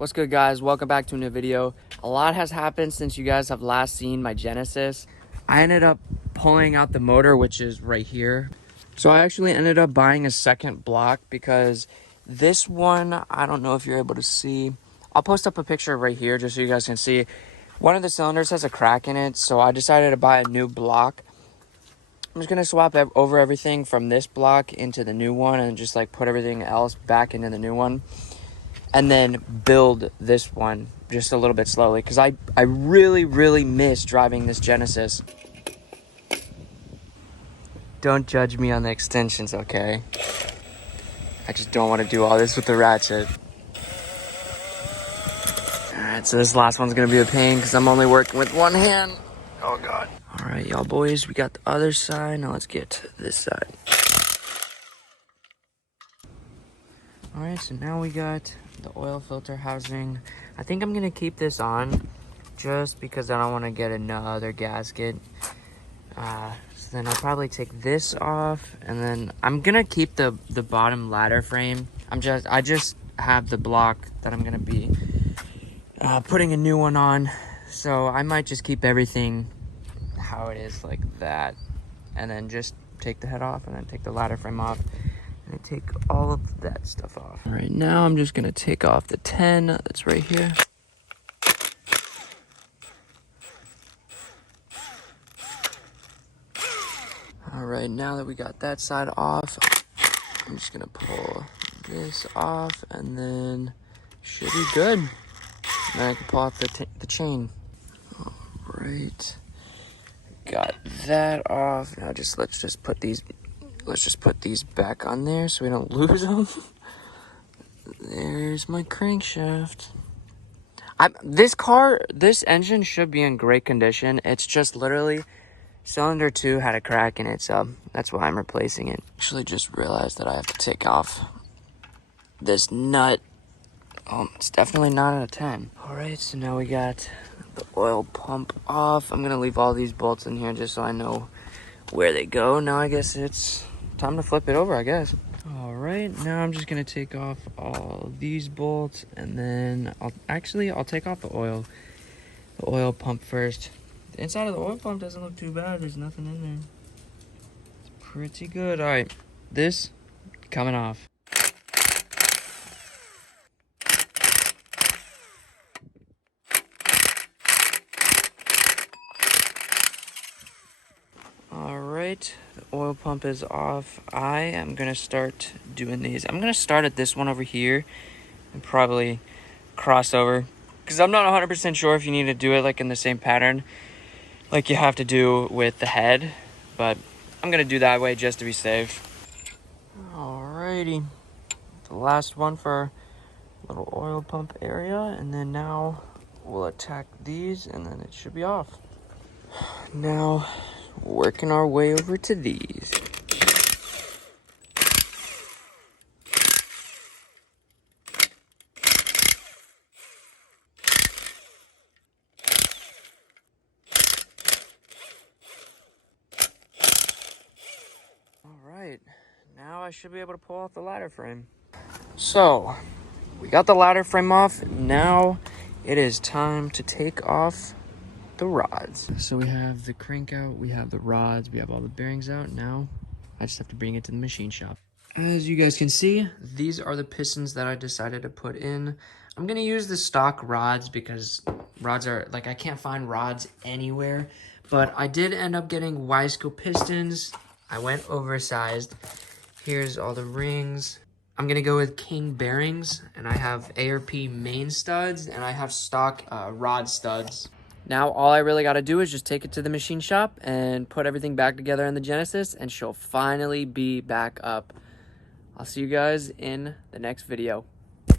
What's good, guys? Welcome back to a new video. A lot has happened since you guys have last seen my Genesis. I ended up pulling out the motor, which is right here. So I actually ended up buying a second block because this one, I don't know if you're able to see. I'll post up a picture right here just so you guys can see. One of the cylinders has a crack in it, so I decided to buy a new block. I'm just gonna swap over everything from this block into the new one and just like put everything else back into the new one. And then build this one just a little bit slowly because I really miss driving this Genesis. Don't judge me on the extensions, okay? I just don't want to do all this with the ratchet. Alright, so this last one's gonna be a pain because I'm only working with one hand. Oh god. Alright, y'all boys, we got the other side. Now let's get to this side. Alright, so now we got the oil filter housing. I think I'm gonna keep this on just because I don't want to get another gasket. So then I'll probably take this off, and then I'm gonna keep the bottom ladder frame. I just have the block that I'm gonna be putting a new one on, so I might just keep everything how it is like that, and then just take the head off and then take the ladder frame off. And take all of that stuff off. All right, now I'm just gonna take off the 10 that's right here. All right, now that we got that side off, I'm just gonna pull this off, and then should be good. Then I can pull off the chain. All right, got that off. Now let's just put these back on there so we don't lose them. There's my crankshaft. This engine should be in great condition. It's just literally cylinder 2 had a crack in it, so that's why I'm replacing it. Actually just realized that I have to take off this nut. Oh, it's definitely not out of 10. All right, so now we got the oil pump off. I'm gonna leave all these bolts in here just so I know where they go. Now I guess it's time to flip it over, I guess. All right, now I'm just gonna take off all these bolts, and then I'll take off the oil pump first. The inside of the oil pump doesn't look too bad. There's nothing in there. It's pretty good. All right, this coming off. Alright, the oil pump is off. I am gonna start doing these. I'm gonna start at this one over here and probably cross over because I'm not 100% sure if you need to do it like in the same pattern like you have to do with the head, but I'm gonna do that way just to be safe. Alrighty, the last one for our little oil pump area, and then now we'll attack these and then it should be off. Now working our way over to these. All right, now I should be able to pull off the ladder frame. So we got the ladder frame off. Now it is time to take off the rods. So we have the crank out, we have the rods, we have all the bearings out. Now I just have to bring it to the machine shop. As you guys can see, these are the pistons that I decided to put in. I'm gonna use the stock rods because rods are like, I can't find rods anywhere, but I did end up getting Coupe pistons. I went oversized. Here's all the rings. I'm gonna go with King bearings, and I have ARP main studs, and I have stock rod studs. Now all I really got to do is just take it to the machine shop and put everything back together in the Genesis, and she'll finally be back up. I'll see you guys in the next video.